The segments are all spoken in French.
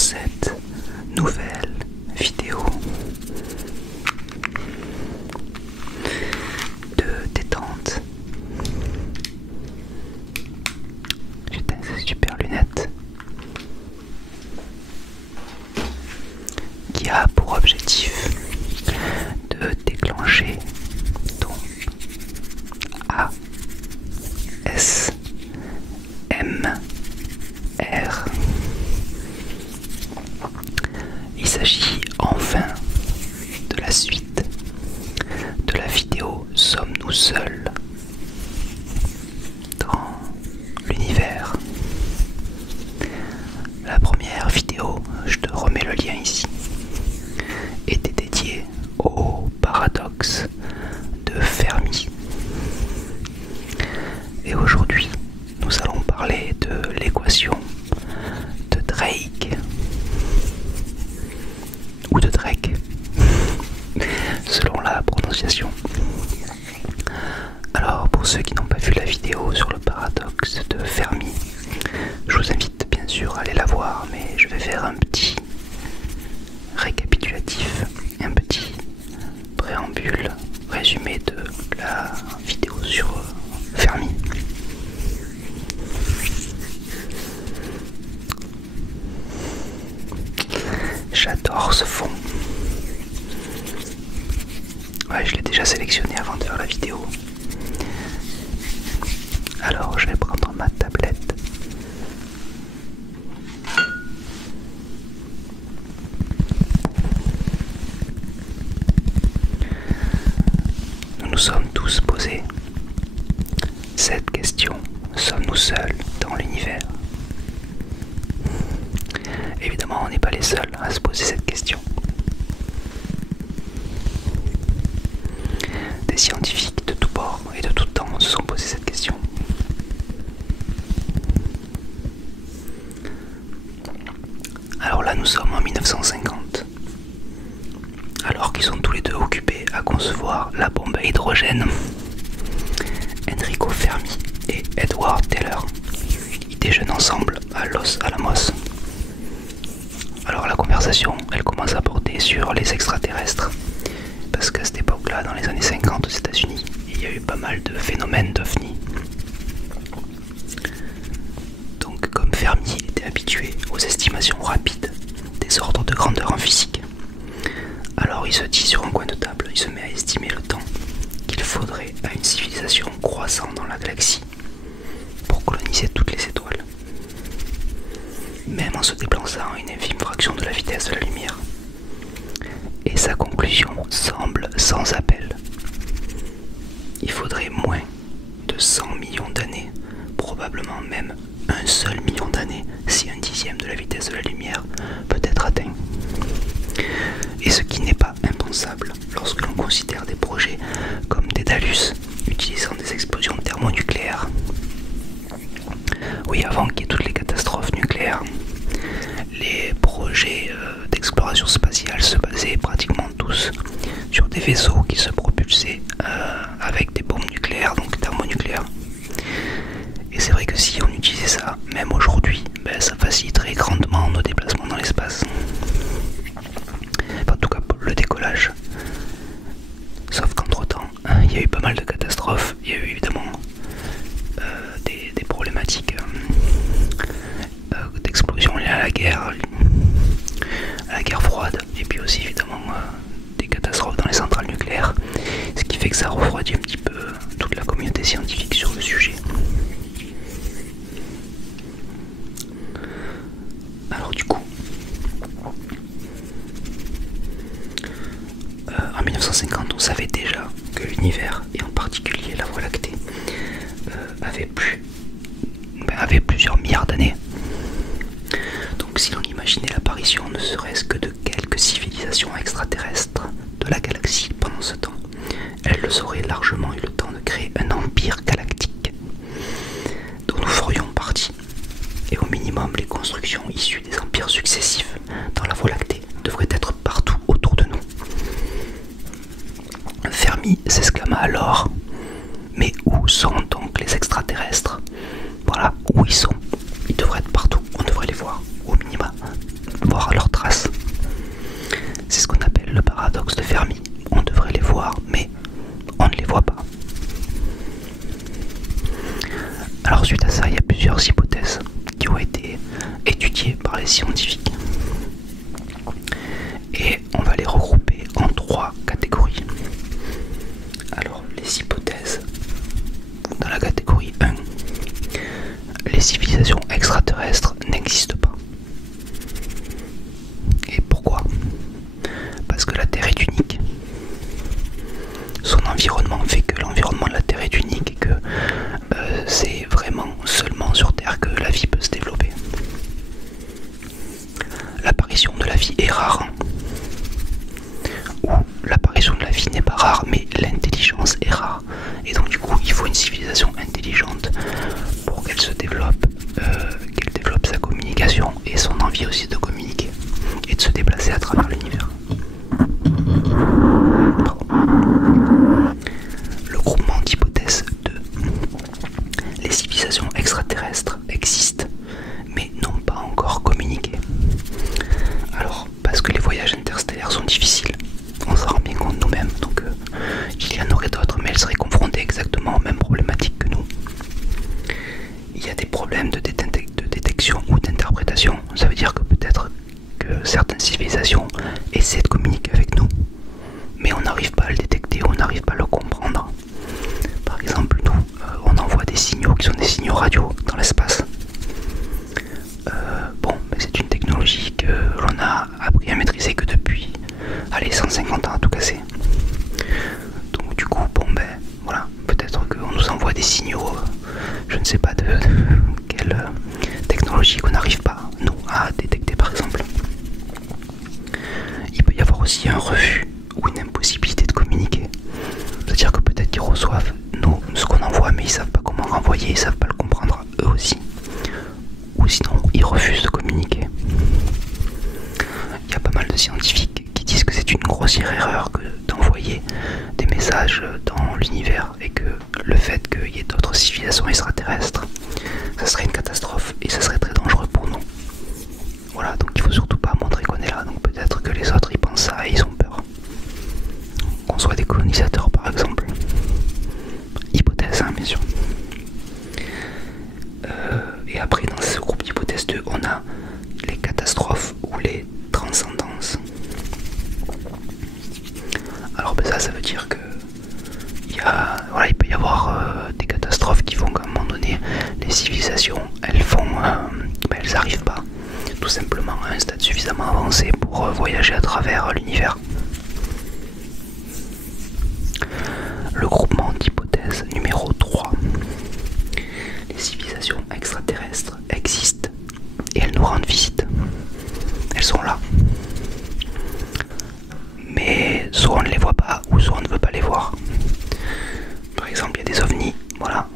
cette nouvelle vidéo de détente. J'éteins ces super lunettes qui a pour objectif de déclencher ton ASMR. Il s'agit enfin de la suite de la vidéo Sommes-nous seuls dans l'univers. La première vidéo, je te remets le lien ici, était dédiée au paradoxe de Fermi. Et aujourd'hui, nous allons parler de l'équation de Drake, ou de Drake, selon la prononciation. Alors, pour ceux qui n'ont pas vu la vidéo sur le paradoxe de Fermi, je vous invite bien sûr à aller la voir, mais je vais faire un petit récapitulatif, un petit préambule, résumé de la vidéo sur Fermi. J'adore ce fond. Ouais, je l'ai déjà sélectionné avant de faire la vidéo. Alors, je vais prendre ma tablette. Nous nous sommes tous posés cette question. Sommes-nous seuls dans l'univers? Évidemment, on n'est pas les seuls à se poser cette question. Des scientifiques de tous bords et de tout temps se sont posés cette question. Alors là, nous sommes en 1950. Alors qu'ils sont tous les deux occupés à concevoir la bombe à hydrogène, Enrico Fermi et Edward Teller, ils déjeunent ensemble à Los Alamos. Alors la conversation, elle commence à porter sur les extraterrestres, parce qu'à cette époque-là, dans les années 50 aux États-Unis, il y a eu pas mal de phénomènes d'OVNI. Donc comme Fermi était habitué aux estimations rapides des ordres de grandeur en physique, alors il se dit sur un coin de table, il se met à estimer le temps qu'il faudrait à une civilisation croissant dans la galaxie pour coloniser toutes les étoiles, même en se déplaçant à une infime fraction de la vitesse de la lumière. Et sa conclusion semble sans appel. Il faudrait moins de 100 millions d'années, probablement même un seul million d'années, si un dixième de la vitesse de la lumière peut être atteint. Et ce qui n'est pas impensable lorsque l'on considère des projets comme Dédalus, utilisant des explosions thermonucléaires. Oui, avant qu'il y ait toutes les catastrophes nucléaires, les projets d'exploration spatiale se basaient pratiquement tous sur des vaisseaux qui se propulsaient avec des bombes nucléaires, donc thermonucléaires. Et c'est vrai que si on utilisait ça, même aujourd'hui, ça faciliterait grandement nos déplacements dans l'espace. Enfin, en tout cas pour le décollage. Sauf qu'entre temps, il y a eu pas mal de catastrophes. Il y a eu évidemment des problématiques d'explosion liées à la guerre froide, et puis aussi évidemment des catastrophes dans les centrales nucléaires, ce qui fait que ça refroidit un petit peu toute la communauté scientifique sur le sujet. Alors du coup, en 1950, on savait déjà que l'univers, et en particulier la Voie lactée, avait plusieurs milliards d'années. Donc si l'on imaginait l'apparition ne serait-ce que de quelques civilisations extraterrestres de la galaxie pendant ce temps, elles auraient largement eu le temps de créer un empire galactique dont nous ferions partie. Et au minimum, les constructions issues des empires successifs dans la Voie lactée devraient être partout autour de nous. Fermi s'exclama alors: mais où sont donc les extraterrestres? Voilà, où ils sont. Ils devraient être partout, on devrait les voir, au minimum. voir leurs traces. C'est ce qu'on appelle le paradoxe de Fermi. On devrait les voir, mais on ne les voit pas. Alors suite à ça, il y a plusieurs hypothèses qui ont été étudiées par les scientifiques. Et on va les regrouper en 3 catégories. Alors les hypothèses, dans la catégorie 1, les civilisations extraterrestres n'existent pas. Et pourquoi? Parce que la Terre est unique. Son environnement fait que l'environnement de la Terre est unique et que c'est vraiment seulement sur Terre que la vie peut se développer. L'apparition de la vie est rare. Ou l'apparition de la vie n'est pas rare, mais l'intelligence est rare. Et donc du coup, il faut une civilisation intelligente pour qu'elle se développe, qu'elle développe sa communication et son envie aussi de communiquer et de se déplacer à travers l'univers. Le groupement d'hypothèse 2. Les civilisations extraterrestres existent, mais n'ont pas encore communiqué. Alors, parce que les voyages interstellaires sont difficiles, on s'en rend bien compte nous-mêmes, donc il y en aurait d'autres, mais elles seraient confrontées exactement aux mêmes problématiques que nous. Il y a des problèmes de détection ou d'interprétation. Ça veut dire que peut-être que certaines civilisations essaient de communiquer avec nous, mais on n'arrive pas à le détecter, on n'arrive pas à le comprendre. Par exemple, nous, on envoie des signaux qui sont des signaux radio dans l'espace. Bon, c'est une technologie que l'on a appris à maîtriser que depuis, allez, 150 ans à tout casser. Donc du coup, bon ben, voilà, peut-être qu'on nous envoie des signaux, je ne sais pas de quelle technologie qu'on n'arrive pas, nous, à détecter par exemple. Il peut y avoir aussi un refus ou une impossibilité de communiquer. C'est-à-dire que peut-être qu'ils reçoivent nous ce qu'on envoie, mais ils ne savent pas comment renvoyer, ils ne savent pas le comprendre eux aussi. Ou sinon, ils refusent de communiquer. Il y a pas mal de scientifiques qui disent que c'est une grossière erreur que d'envoyer des messages dans l'univers et que le fait qu'il y ait d'autres civilisations extraterrestres, ça serait une catastrophe et ça serait très dangereux pour nous. Voilà, donc il faut surtout pas montrer qu'on est là. Donc peut-être que les autres ils pensent ça et ils ont peur. Qu'on soit des colonisateurs par exemple. Hypothèse, hein, bien sûr. Et après dans ce groupe d'hypothèses 2, on a les catastrophes ou les transcendances. Alors ben ça veut dire que il peut y avoir des catastrophes qui font qu'à un moment donné les civilisations elles n'arrivent pas tout simplement à un stade suffisamment avancé pour voyager à travers l'univers. Le groupement d'hypothèses numéro 3. Les civilisations extraterrestres existent et elles nous rendent visite. Elles sont là. Mais soit on ne les voit pas ou soit on ne veut pas les voir. Par exemple, il y a des ovnis, voilà,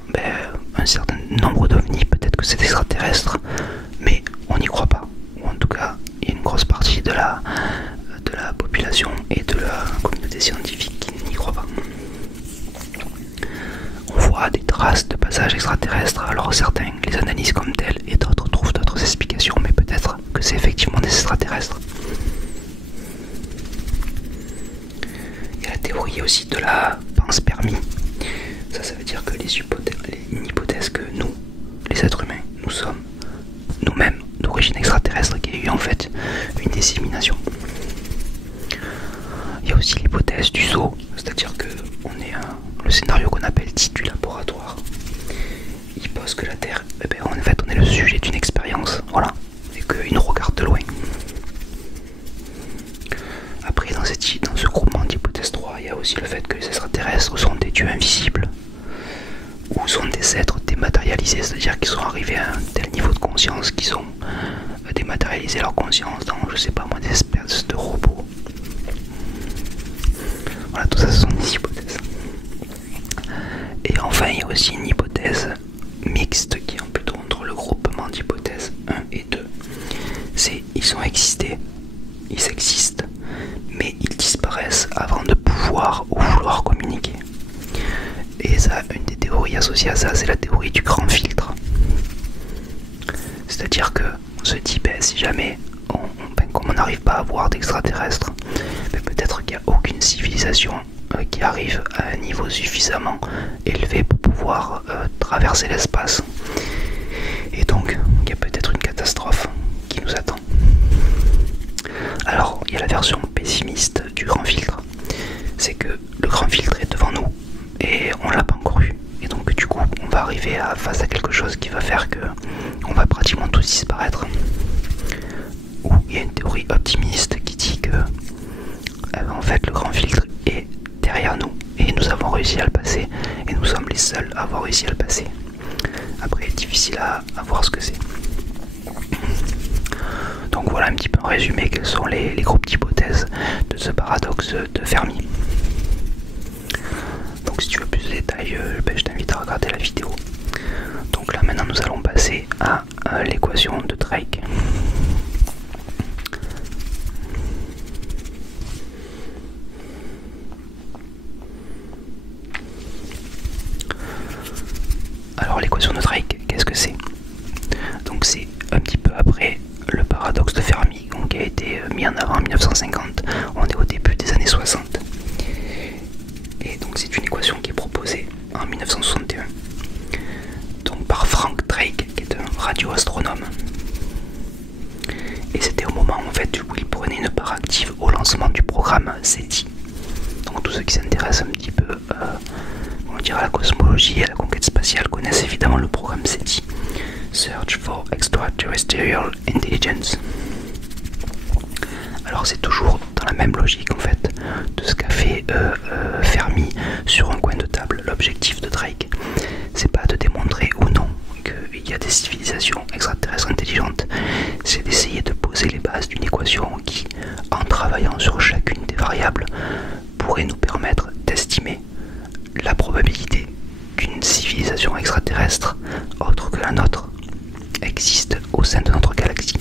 un certain nombre d'ovnis, peut-être que c'est extraterrestre, mais on n'y croit pas. Ou en tout cas, il y a une grosse partie de la population et de la communauté scientifique qui n'y croit pas. On voit des traces de passages extraterrestres, alors certains les analysent comme tels et d'autres trouvent d'autres explications, mais peut-être que c'est effectivement des extraterrestres. Il y a la théorie aussi de la panspermie. Ça veut dire que une hypothèse que nous, les êtres humains, nous sommes nous-mêmes d'origine extraterrestre, qui a eu en fait une dissémination. Il y a aussi l'hypothèse du saut, c'est-à-dire que le scénario qu'on appelle dit du laboratoire. Il pose que la Terre, en fait, on est le sujet d'une expérience, voilà, et qu'il nous regarde de loin. Après, dans ce groupement d'hypothèse 3, il y a aussi le fait que les extraterrestres sont des dieux invisibles ou sont des êtres dématérialisés, c'est-à-dire qu'ils sont arrivés à un tel niveau de conscience qu'ils ont dématérialisé leur conscience dans, je sais pas moi, des espèces de robots. Voilà, tout ça ce sont des hypothèses. Et enfin, il y a aussi une hypothèse mixte qui est plutôt entre le groupement d'hypothèses 1 et 2. C'est ils ont existé, ils existent, mais ils disparaissent avant de pouvoir ou vouloir communiquer. Et ça, une des théories associées à ça, c'est la théorie du grand filtre. C'est-à-dire que on se dit, si jamais comme on n'arrive pas à voir d'extraterrestres, mais peut-être qu'il n'y a aucune civilisation qui arrive à un niveau suffisamment élevé pour pouvoir traverser l'espace. Et donc, il y a peut-être une catastrophe qui nous attend. Alors, il y a la version pessimiste du grand filtre. C'est que le grand filtre est devant nous et on l'a pas encore eu. Et donc, du coup, on va arriver face à quelque chose qui va faire que on va pratiquement tous disparaître. Ou il y a une théorie optimiste qui dit que en fait, le grand filtre est derrière nous et nous avons réussi à le passer et nous sommes les seuls à avoir réussi à le passer. Après, difficile à voir ce que c'est. Donc voilà un petit peu en résumé quelles sont les groupes d'hypothèses de ce paradoxe de Fermi. Donc si tu veux plus de détails, je t'invite à regarder la vidéo. Donc là maintenant nous allons passer à l'équation de Drake. Alors l'équation de Drake, qu'est-ce que c'est? Donc c'est un petit peu après le paradoxe de Fermi, donc, qui a été mis en avant en 1950. On est au début des années 60. Et donc c'est une équation qui est proposée en 1961 donc par Frank Drake, qui est un radioastronome. Et c'était au moment en fait où il prenait une part active au lancement du programme SETI. Donc tous ceux qui s'intéressent un petit peu à la cosmologie et à la conquête spatiale connaissent évidemment le programme SETI, Search for Extraterrestrial Intelligence. Alors c'est toujours dans la même logique en fait de ce qu'a fait Fermi sur un coin de table. L'objectif de Drake, c'est pas de démontrer ou non qu'il y a des civilisations extraterrestres intelligentes, c'est d'essayer de poser les bases d'une équation qui, en travaillant sur chacune des variables, pourrait nous permettre d'estimer la probabilité qu'une civilisation extraterrestre, autre que la nôtre, existe au sein de notre galaxie.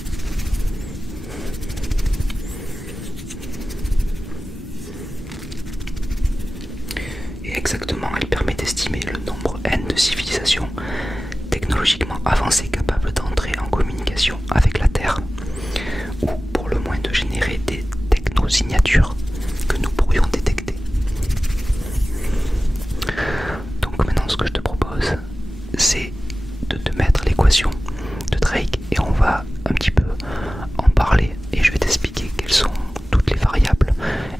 Et exactement, elle permet d'estimer le nombre n de civilisations technologiquement avancées capables d'entrer en communication avec la Terre, ou pour le moins de générer des technosignatures que nous pourrions détecter. Donc maintenant ce que je te propose, c'est de te mettre l'équation de Drake et on va un petit peu en parler et je vais t'expliquer quelles sont toutes les variables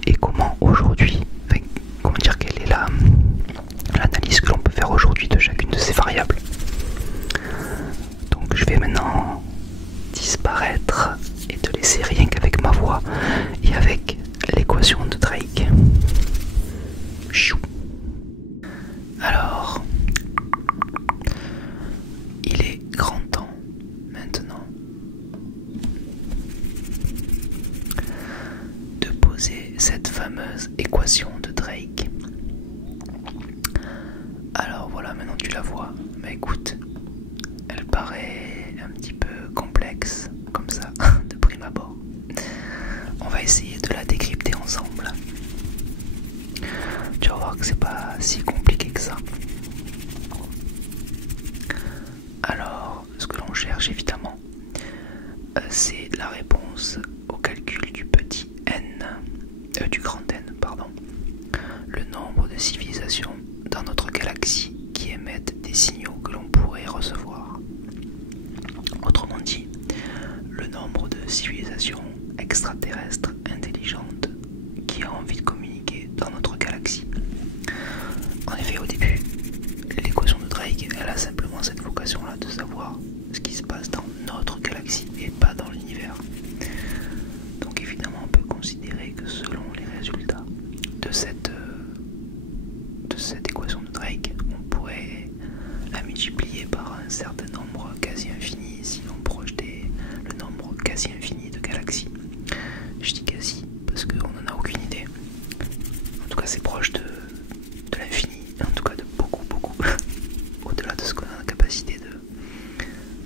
et comment aujourd'hui, comment dire, quelle est l'analyse que l'on peut faire aujourd'hui de chacune de ces variables. Donc je vais maintenant disparaître et te laisser rien qu'avec ma voix et avec l'équation de Drake. Chou. Alors, il est grand temps maintenant de poser cette fameuse équation de Drake. Alors voilà, maintenant tu la vois, mais écoute, elle paraît un petit peu complexe, comme ça, de prime abord. On va essayer de la décrypter ensemble. Tu vas voir que c'est pas si compliqué que ça. Alors, ce que l'on cherche évidemment, c'est la réponse au calcul du petit n, du grand n, pardon. Le nombre de civilisations dans notre galaxie qui émettent des signaux que l'on pourrait recevoir. Autrement dit, le nombre de civilisations extraterrestres intelligentes qui a envie de communiquer dans notre galaxie. En effet, au début, l'équation de Drake, elle a simplement cette vocation-là de savoir ce qui se passe dans notre galaxie et pas dans l'univers. Donc évidemment, on peut considérer que selon les résultats de cette équation de Drake, on pourrait la multiplier par un certain nombre quasi infini si on projetait le nombre quasi infini de galaxies. Je dis quasi parce qu'on n'en a aucune idée. En tout cas, c'est proche de l'infini, en tout cas de beaucoup au-delà de ce qu'on a la capacité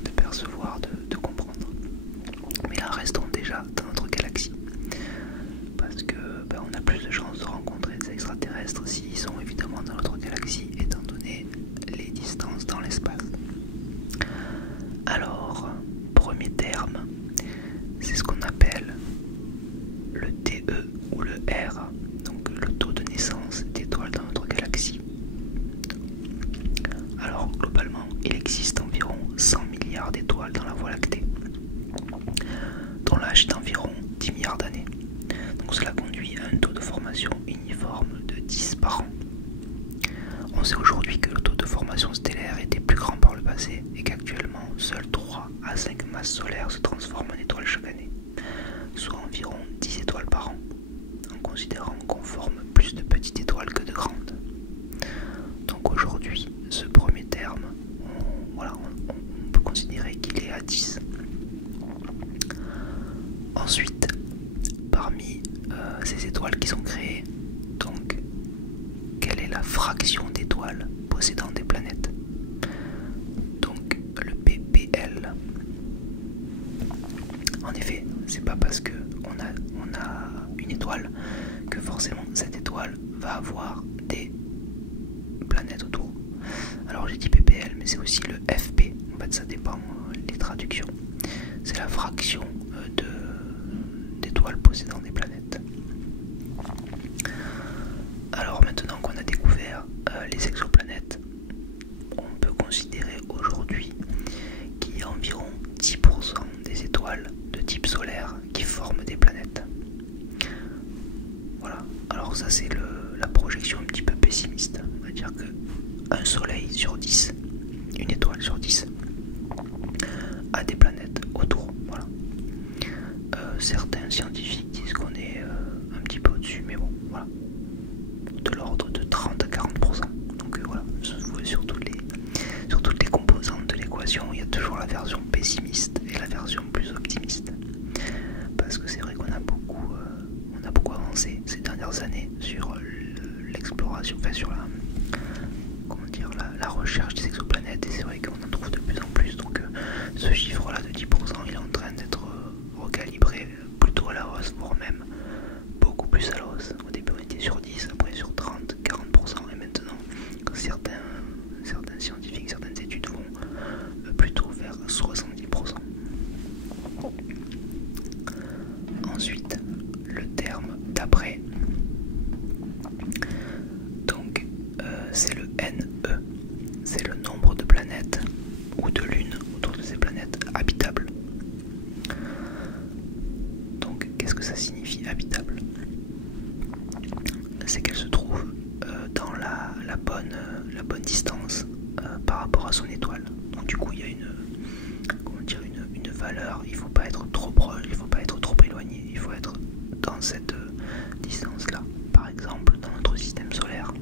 de percevoir, de comprendre. cela conduit à un taux de formation uniforme de 10 par an. On sait aujourd'hui que le taux de formation stellaire était plus grand par le passé et qu'actuellement, seules 3 à 5 masses solaires se transforment en étoiles chaque année, soit environ 10 étoiles par an, en considérant qu'on forme plus de petites étoiles que de grandes. Donc aujourd'hui, ce premier terme, on peut considérer qu'il est à 10. Ensuite, parmi ces étoiles qui sont créées, donc, quelle est la fraction d'étoiles possédant des planètes? Donc, le ppl. En effet, c'est pas parce que on a une étoile que forcément cette étoile va avoir des planètes autour. Alors j'ai dit ppl, mais c'est aussi le fp. En fait, ça dépend les traductions. C'est la fraction d'étoiles possédant des planètes. Alors maintenant qu'on a découvert les exoplanètes, on peut considérer aujourd'hui qu'il y a environ 10% des étoiles de type solaire qui forment des planètes. Voilà, alors ça c'est la projection un petit peu pessimiste. On va dire que un soleil sur 10, une étoile sur 10, a des planètes autour. Voilà. Certains scientifiques disent qu'on est un petit peu au-dessus, mais bon, voilà. De l'ordre de 30 à 40%. Donc voilà, sur toutes les composantes de l'équation, il y a toujours la version pessimiste et la version plus optimiste. Parce que c'est vrai qu'on a beaucoup avancé ces dernières années sur l'exploration, enfin sur la recherche des exoplanètes, et c'est vrai qu'on en trouve de plus en plus. Donc ce chiffre-là de 10%, il est en train d'être recalibré plutôt à la hausse, voire même beaucoup plus à la hausse. Au début on était sur 10, après sur 30, 40%, et maintenant certains scientifiques, certaines études vont plutôt vers 70%. Ensuite, le terme d'après, donc c'est le NE, c'est le nombre de planètes ou de lunes autour de ces planètes habitables. Donc qu'est-ce que ça signifie habitable? C'est qu'elle se trouve dans la bonne distance par rapport à son étoile. Donc du coup il y a une valeur, il ne faut pas être trop proche, il ne faut pas être trop éloigné, il faut être dans cette distance là. Par exemple, dans notre système solaire,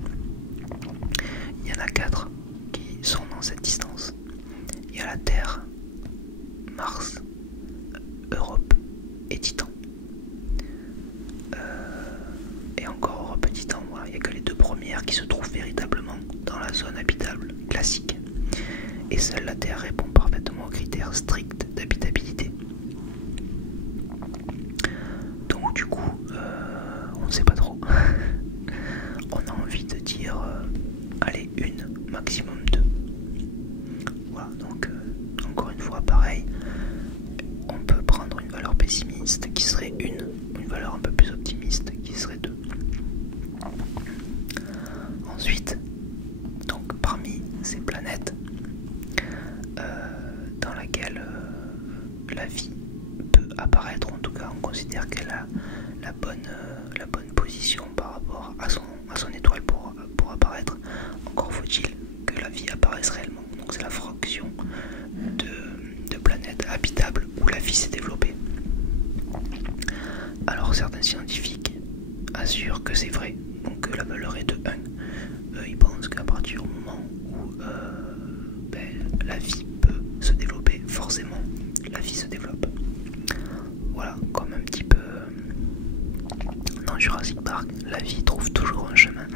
il y en a 4 qui sont dans cette distance. Il y a la Terre, Mars, Europe et Titan. Et encore Europe et Titan, voilà, il n'y a que les 2 premières qui se trouvent véritablement dans la zone habitable classique. Et seule la Terre répond parfaitement aux critères stricts d'habitabilité. Donc du coup, on ne sait pas trop. On a envie de dire, allez, une, maximum 2. Voilà, donc encore une fois, pareil, on peut prendre une valeur pessimiste qui serait une valeur un peu plus optimiste qui serait 2. Ensuite, donc parmi ces planètes dans laquelle la vie peut apparaître, en tout cas on considère qu'elle a la bonne position par rapport à son étoile pour apparaître. Encore faut-il que la vie apparaisse réellement. Donc c'est la fraction de planètes habitables où la vie s'est développée. Alors certains scientifiques assurent que c'est vrai, donc que la valeur est de 1. Ils pensent qu'à partir du moment où la vie peut se développer, forcément la vie se développe. Voilà, comme un petit peu dans Jurassic Park, la vie trouve toujours un chemin.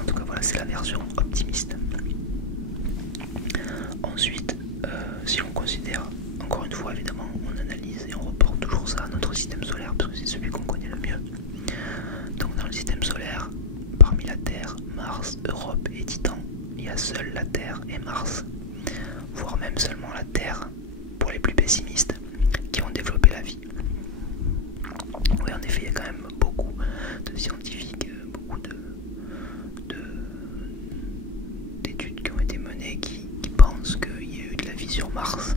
En tout cas voilà, c'est la version optimiste. Ensuite, si on considère, encore une fois évidemment, on analyse et on reporte toujours ça à notre système solaire, parce que c'est celui qu'on connaît le mieux. Donc dans le système solaire, parmi la Terre, Mars, Europe et Titan, il y a seule la Terre et Mars, voire même seulement la Terre, pour les plus pessimistes, qui ont développé la vie. Oui, en effet, il y a quand même beaucoup de scientifiques, beaucoup d'études qui ont été menées qui pensent qu'il y a eu de la vie sur Mars,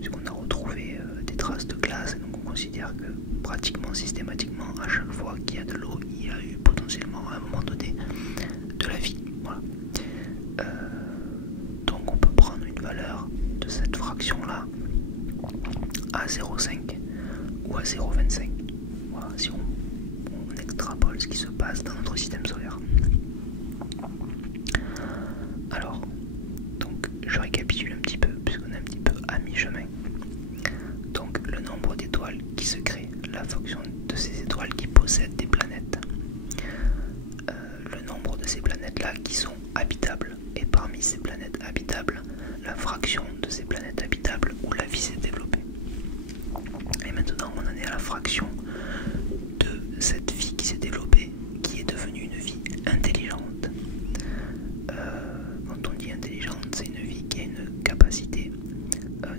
puisqu'on a retrouvé des traces de glace, et donc on considère que pratiquement systématiquement, à chaque fois qu'il y a de l'eau, il y a eu potentiellement à un moment donné de la vie. Voilà. Donc on peut prendre une valeur de cette fraction-là à 0,5 ou à 0,25. Voilà, si on extrapole ce qui se passe dans notre système solaire. Alors, donc je récapitule un petit peu, puisqu'on est un petit peu à mi-chemin. Donc le nombre d'étoiles qui se créent, la fonction de ces étoiles qui possèdent des planètes, le nombre de ces planètes-là qui sont habitables, et parmi ces planètes habitables, la fraction de ces planètes habitables où la vie s'est développée. Et maintenant on en est à la fraction de cette vie qui s'est développée, qui est devenue une vie intelligente. Quand on dit intelligente, c'est une vie qui a une capacité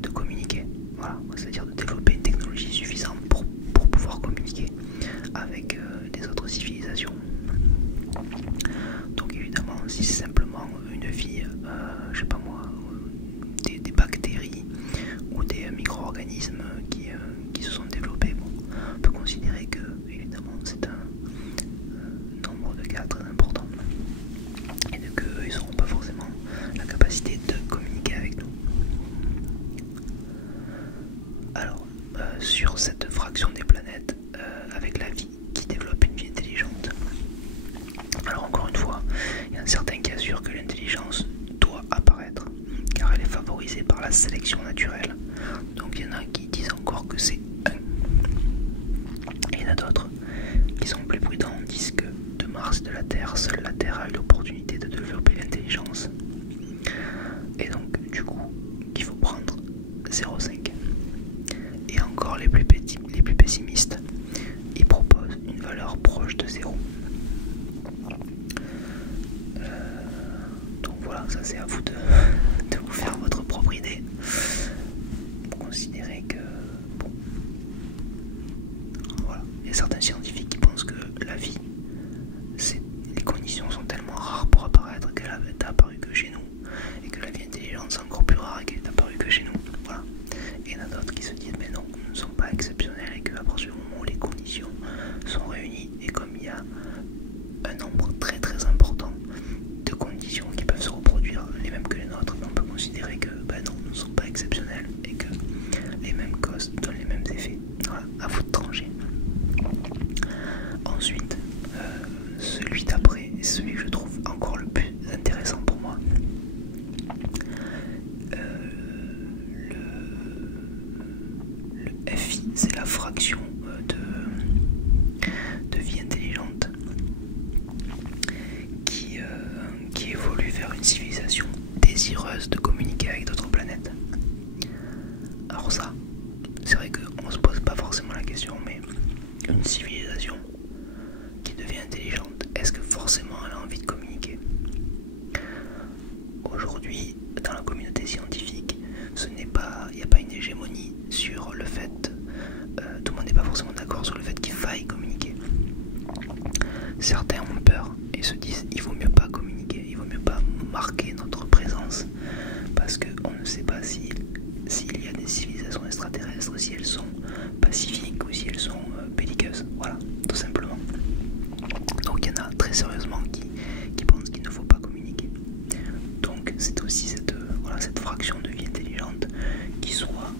de communiquer, voilà, c'est-à-dire de développer une technologie suffisante pour pouvoir communiquer avec les autres civilisations. Donc évidemment, si c'est simplement une vie, je sais pas moi, des bactéries ou des micro-organismes qui se sont développés, bon, on peut considérer que évidemment c'est un nombre de cas très important et qu'ils n'auront pas forcément la capacité de communiquer avec nous. Alors, sur cette fraction des planètes, avec la vie qui développe une vie intelligente, alors encore une fois, il y a certains qui assurent que l'intelligence doit apparaître, car elle est favorisée par la sélection naturelle. Donc il y en a qui disent encore que c'est 1. Et il y en a d'autres qui sont plus prudents, disent que de Mars et de la Terre, seule la Terre a eu l'opportunité de développer l'intelligence. Et donc du coup, qu'il faut prendre 0,5. Et encore les plus pessimistes, ils proposent une valeur proche de 0. Donc voilà, ça c'est à vous de vous faire votre propre idée. Pour considérer que, bon, voilà, il y a certains scientifiques qui pensent que la vie, les conditions sont tellement rares pour apparaître qu'elle n'est apparue que chez nous, et que la vie intelligente c'est encore plus rare et qu'elle est apparue que chez nous. Voilà. Et il y en a d'autres qui se disent mais non, nous ne sommes pas exceptionnels et qu'à partir du moment où les conditions sont réunies, et comme il y a un nombre très très important de conditions qui peuvent se reproduire les mêmes que les nôtres, on peut considérer que ben non, nous ne sommes pas exceptionnels et que les mêmes causes donnent les mêmes effets. Voilà, à vous de trancher. Ensuite, celui d'après est celui que je trouve encore le plus intéressant pour moi. Le FI, c'est la fraction de vie intelligente qui évolue vers une civilisation désireuse de communiquer avec d'autres planètes. Alors ça, c'est vrai qu'on se pose pas forcément la question, mais une civilisation qui devient intelligente, est-ce que forcément elle a envie de communiquer? Aujourd'hui, dans la communauté scientifique, il n'y a pas une hégémonie sur le fait, tout le monde n'est pas forcément d'accord sur le fait qu'il faille communiquer. Certains ont peur et se disent il vaut mieux pas communiquer, il vaut mieux pas marquer notre présence, parce qu'on ne sait pas s'il y a des civilisations extraterrestres, si elles sont pacifiques ou si elles sont belliqueuses, voilà, tout simplement. Donc il y en a très sérieusement qui pensent qu'il ne faut pas communiquer. Donc c'est aussi cette fraction de vie intelligente qui soit,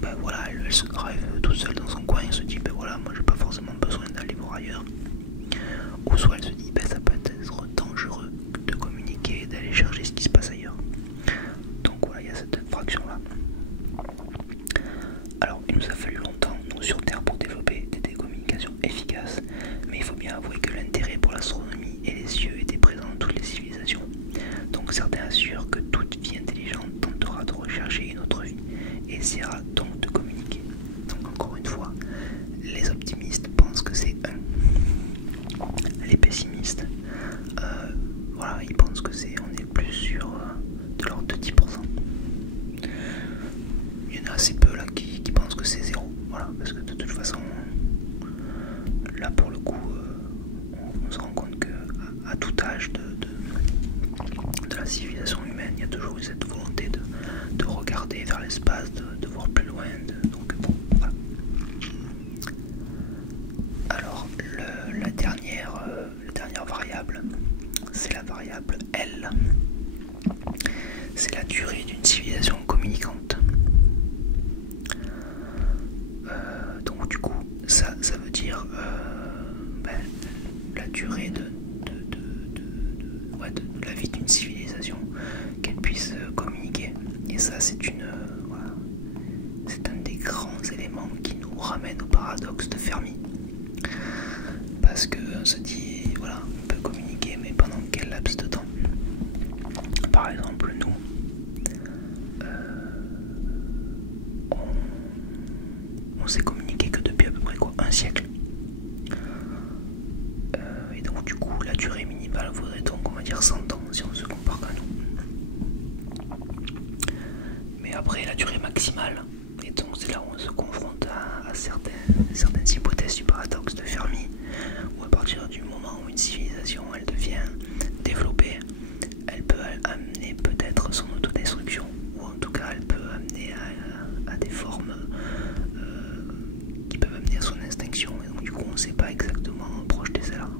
ben voilà, elle se rêve toute seule dans son coin et se dit ben voilà, moi j'ai pas forcément besoin d'aller voir ailleurs. Ou soit elle se dit ben ça peut être dangereux de communiquer, d'aller chercher ce qui se passe ailleurs. Donc voilà, il y a cette fraction là. Alors il nous a fallu longtemps, nous sur Terre, pour développer des télécommunications efficaces, mais il faut bien avouer que l'intérêt pour l'astronomie et les cieux était présent dans toutes les civilisations. Donc certains assurent que toute vie intelligente tentera de rechercher une autre vie et essaiera donc de communiquer. Donc encore une fois, les optimistes pensent que c'est 1. Les pessimistes, voilà, ils pensent que on est plus sur de l'ordre de 10%. Il y en a assez peu là qui pensent que c'est 0, voilà, parce que de toute façon, là pour le coup, on se rend compte que à tout âge de la civilisation humaine, il y a toujours eu cette volonté de regarder vers l'espace, de voir plus loin, donc bon, voilà. variable L, c'est la durée d'une civilisation communicante. Donc du coup, ça veut dire la durée de la vie d'une civilisation, qu'elle puisse communiquer. Et ça, c'est c'est un des grands éléments qui nous ramène au paradoxe de Fermi. Parce qu'on se dit, voilà, on peut communiquer, mais pendant quel laps de temps? Par exemple, nous, on s'est communiqué que depuis à peu près un siècle. Et donc du coup, la durée minimale vaudrait donc, on va dire, 100 ans si on se compare qu'à nous. Mais après, la durée maximale, et donc c'est là où on se confronte à certaines hypothèses du paradoxe de Fermi, où à partir du moment où une civilisation elle devient développée, elle peut amener peut-être son autodestruction, ou en tout cas elle peut amener à des formes qui peuvent amener à son extinction, et donc du coup on ne sait pas exactement projeter celle-là.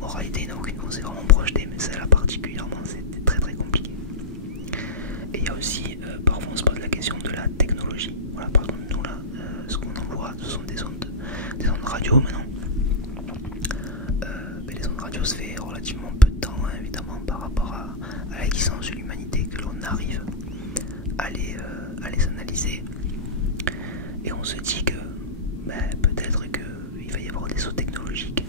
En réalité il n'y en a aucune qu'on sait vraiment projeter, mais celle-là particulièrement c'est très très compliqué. Et il y a aussi, parfois on se pose la question de la technologie. Voilà, par exemple nous là, ce qu'on envoie ce sont des ondes radio maintenant. Les ondes radio se fait relativement peu de temps, hein, évidemment, par rapport à l'existence de l'humanité, que l'on arrive à les analyser. Et on se dit que peut-être qu'il va y avoir des sauts technologiques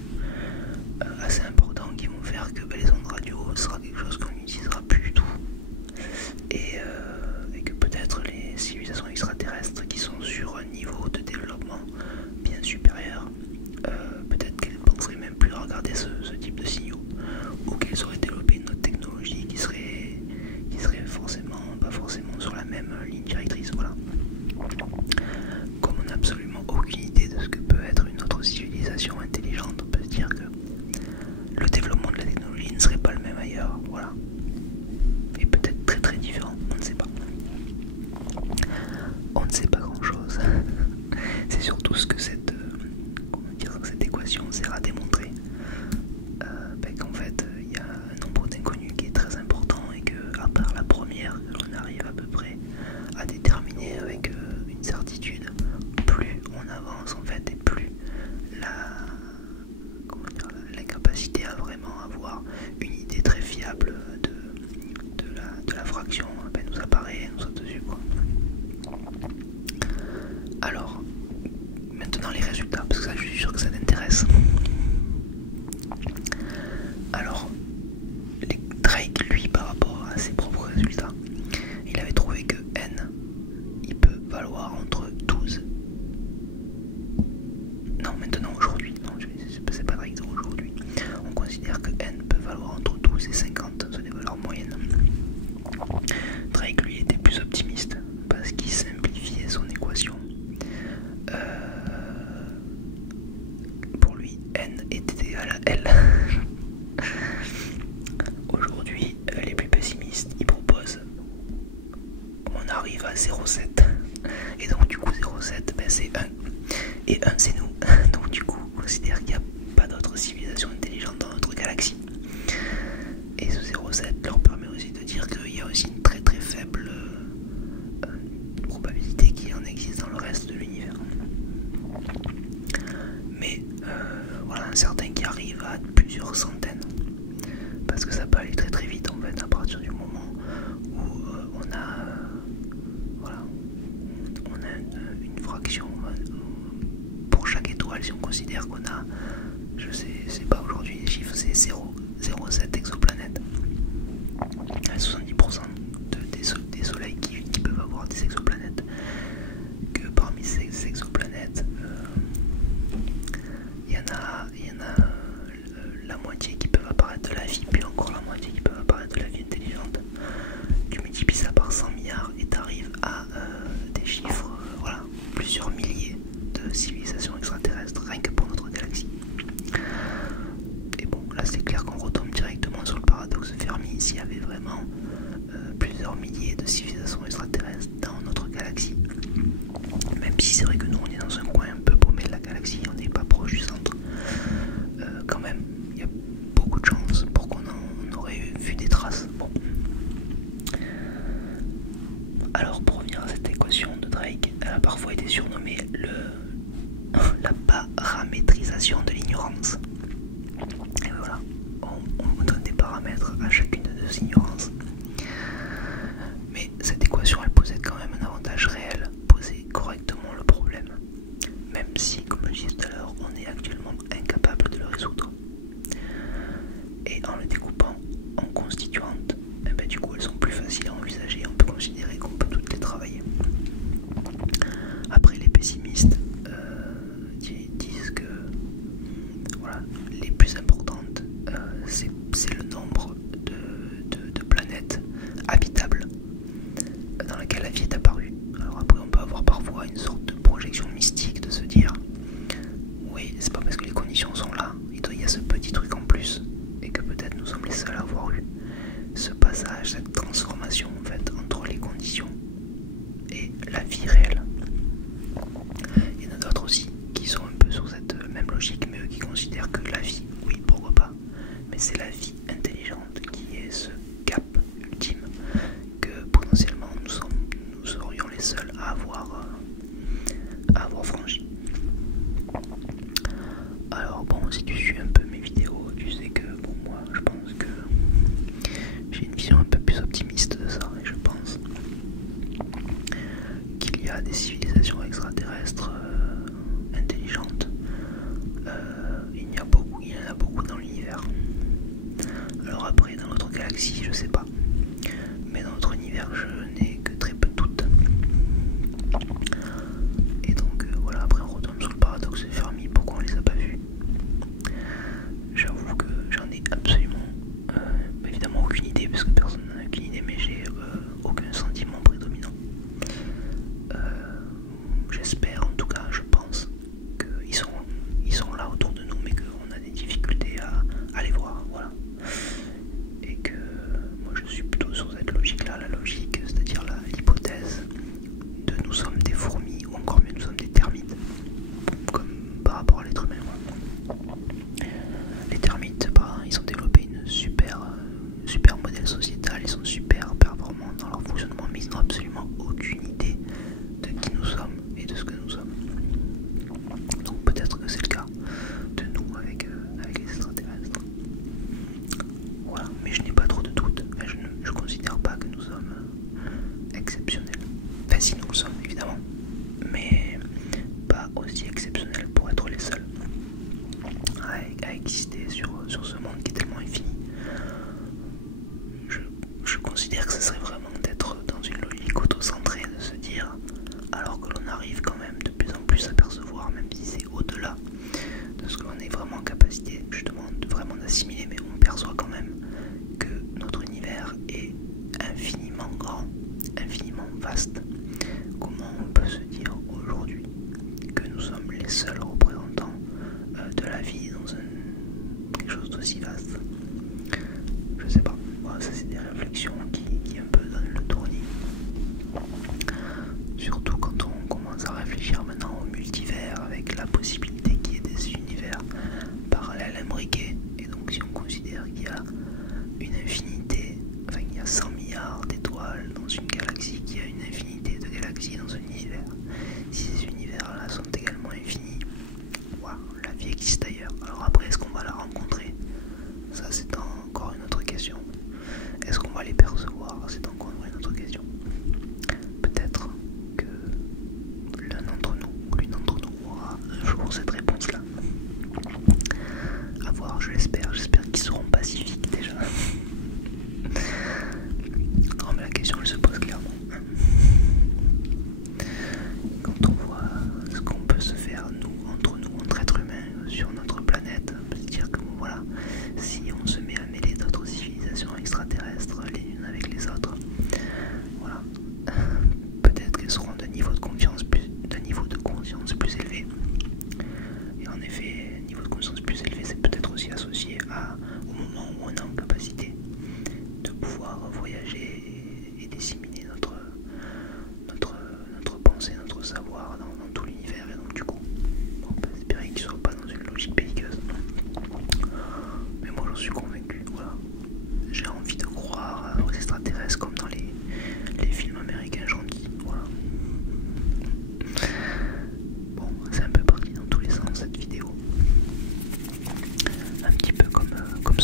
assez importants qui vont faire que les ondes radio sera quelque chose qu'on n'utilisera plus du tout. Et que peut-être les civilisations extraterrestres qui sont sur un niveau de développement bien supérieur, peut-être qu'elles penseraient même plus à regarder ce type de signaux, ou qu'elles auraient développé une autre technologie qui serait pas forcément sur la même ligne directrice. Voilà. Comme on n'a absolument aucune idée de ce que peut être une autre civilisation intelligente, on peut se dire que le développement de la technologie ne serait pas le même ailleurs. Voilà. Et peut-être très très différent, on ne sait pas. On ne sait pas grand chose. C'est surtout ce que cette équation sert à démontrer. Qu'en fait il y a un nombre d'inconnus qui est très important, et que à part la première que l'on arrive à peu près à déterminer avec une certitude, plus on avance en fait, et plus l'incapacité à vraiment avoir une idée très fiable de la fraction nous apparaît, nous saute dessus, quoi. Alors maintenant les résultats, parce que ça je suis sûr que ça t'intéresse. Alors Drake, lui, par rapport à ses propres résultats, il avait trouvé que n il peut valoir entre 12. Non, maintenant, aujourd'hui, non, c'est pas Drake aujourd'hui. On considère que n peut valoir entre 12 et 50, c'est des valeurs moyennes. Drake, lui, était plus optimiste parce qu'il simplifiait son équation. Pour lui, n était égal à L. Aujourd'hui, les plus pessimistes, ils proposent, on arrive à 0,7. Et donc du coup 0,7 c'est 1. Et 1 c'est nous. Donc du coup on considère qu'il n'y a pas d'autre civilisation intelligente dans notre galaxie. Et ce 0,7 leur permet aussi de dire qu'il y a aussi une très très faible probabilité qu'il en existe dans le reste de l'univers. Mais voilà, certains qui arrivent à plusieurs centaines, parce que ça peut aller très très vite en fait à partir du moment où on a une fraction pour chaque étoile. Si on considère qu'on a, je sais pas aujourd'hui les chiffres, c'est 0,07 exoplanètes, 70% des soleils qui peuvent avoir des exoplanètes, que parmi ces exoplanètes il y en a la moitié qui peuvent apparaître de la vie, puis encore la moitié qui peuvent apparaître de la vie intelligente. Tu multiplies ça par 100 milliards et tu arrives à des chiffres, plusieurs milliers de civilisations extraterrestres, rien que pour notre galaxie. Et bon, là c'est clair qu'on retombe directement sur le paradoxe de Fermi. S'il y avait vraiment plusieurs milliers de civilisations disais tout à l'heure, on est actuellement incapable de le résoudre. Et en le découpant en constituantes, eh ben, du coup elles sont plus faciles à envisager, on peut considérer qu'on peut toutes les travailler. Après, les pessimistes disent que voilà, les plus importantes, c'est le nombre de planètes habitables dans laquelle la vie est apparue. Alors après, on peut avoir parfois une sorte de projection mystique de se dire oui, c'est pas parce que les conditions sont là, il y a ce petit truc en plus, et que peut-être nous sommes les seuls à avoir eu ce passage, cette transformation en fait entre les conditions et la vie réelle. Il y en a d'autres aussi qui sont un peu sur cette même logique, mais eux qui considèrent que la vie, oui, pourquoi pas, mais c'est la vie intelligente qui est ce cap ultime que potentiellement nous serions les seuls à avoir franchi. Alors bon, si tu suis un peu mes vidéos, tu sais que bon, moi je pense que j'ai une vision un peu plus optimiste de ça, et je pense qu'il y a des civilisations extraterrestres intelligentes. Il y en a beaucoup dans l'univers. Alors après, dans notre galaxie, je sais pas, mais dans notre univers, je n'ai que très peu de doutes. Et donc voilà, après on retombe sur le paradoxe de Fermi, pourquoi on les a pas vus. J'avoue que j'en ai absolument évidemment aucune idée, parce que personne n'en a aucune idée, mais j'ai aucun sentiment prédominant. J'espère, en tout cas, je pense qu'ils sont là autour de nous, mais qu'on a des difficultés à les voir, voilà. Et que moi je suis plutôt sur cette logique-là, la logique, c'est-à-dire l'hypothèse de nous sommes des fourmis, ou encore mieux nous sommes des termites, comme par rapport à l'être humain. Les termites, ils ont développé une super modèle sociétal, ils sont super performants dans leur fonctionnement, mais ils n'ont absolument aucune idée de qui nous sommes et de ce que nous sommes. Donc peut-être que c'est le cas de nous avec les extraterrestres. Voilà, mais je n'ai pas trop de doutes. Je considère pas que nous sommes exceptionnels. Enfin si, nous le sommes évidemment, mais pas aussi exceptionnels pour être les seuls à exister sur ce monde qui est tellement infini. Je considère que ce serait vraiment d'être dans une logique auto-centrée, de se dire, alors que l'on arrive quand même de plus en plus à percevoir, même si c'est au-delà de ce que l'on est vraiment en capacité justement vraiment d'assimiler, mais on perçoit quand même que notre univers est infiniment grand, infiniment vaste. Comment on peut se dire aujourd'hui que nous sommes les seuls représentants de la vie dans quelque chose d'aussi vaste? Je sais pas. Voilà, ça c'est des réflexions qui un peu donnent le tournis. Surtout quand on commence à réfléchir maintenant au multivers, avec la possibilité qu'il y ait des univers parallèles imbriqués. Et donc si on considère qu'il y a une infinité, enfin il y a 100 milliards d'étoiles dans une galaxie, qu'il y a une infinité de galaxies dans un univers, si ces univers-là sont également infinis, wow, la vie existe ailleurs. Alors après, est-ce qu'on va la rencontrer? Ça c'est encore une autre question. Est-ce qu'on va les percevoir? C'est encore une autre question. Peut-être que l'un d'entre nous ou l'une d'entre nous aura un jour cette réponse-là. À voir, je l'espère. J'espère qu'ils seront pacifiques déjà. Non mais la question elle se pose clairement. Quand on voit ce qu'on peut se faire nous, entre êtres humains, sur notre planète, on peut se dire que voilà, si on se met à mêler d'autres civilisations extraterrestres les unes avec les autres, voilà, peut-être qu'elles seront d'un niveau de conscience plus élevé. Et en effet, un niveau de conscience plus élevé, c'est peut-être aussi associé au moment où on est en capacité de pouvoir voyager et disséminer notre pensée, notre savoir dans tout l'univers. Et donc du coup, on peut espérer qu'ils ne soient pas dans une logique belliqueuse. Mais moi j'en suis convaincu, voilà. J'ai envie de croire aux extraterrestres comme dans les films américains gentils, voilà. Bon, c'est un peu parti dans tous les sens cette vidéo. Un petit peu comme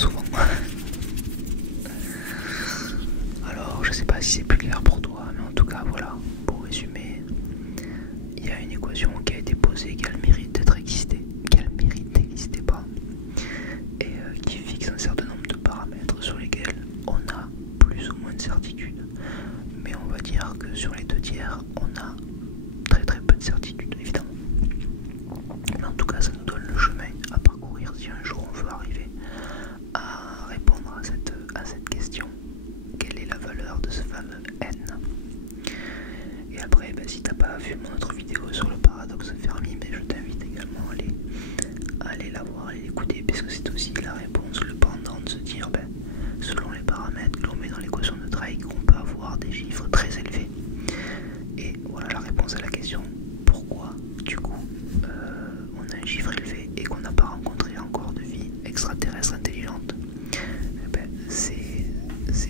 parler d'écouter, parce que c'est aussi la réponse, le pendant de se dire, ben, selon les paramètres que l'on met dans l'équation de Drake, on peut avoir des chiffres très élevés. Et voilà la réponse à la question, pourquoi du coup on a un chiffre élevé et qu'on n'a pas rencontré encore de vie extraterrestre intelligente. Eh ben, c'est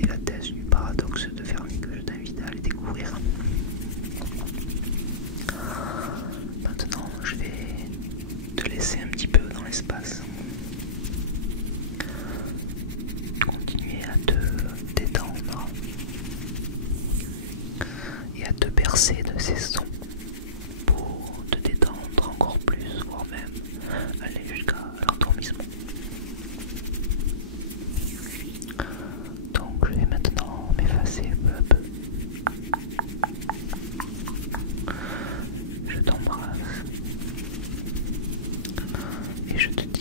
la thèse du paradoxe de Fermi que je t'invite à aller découvrir. Maintenant, je vais te laisser un petit peu dans l'espace. Continuer à te détendre et à te bercer de ces sons pour te détendre encore plus, voire même aller jusqu'à l'endormissement. Donc je vais maintenant m'effacer peu à peu. Je t'embrasse et je te dis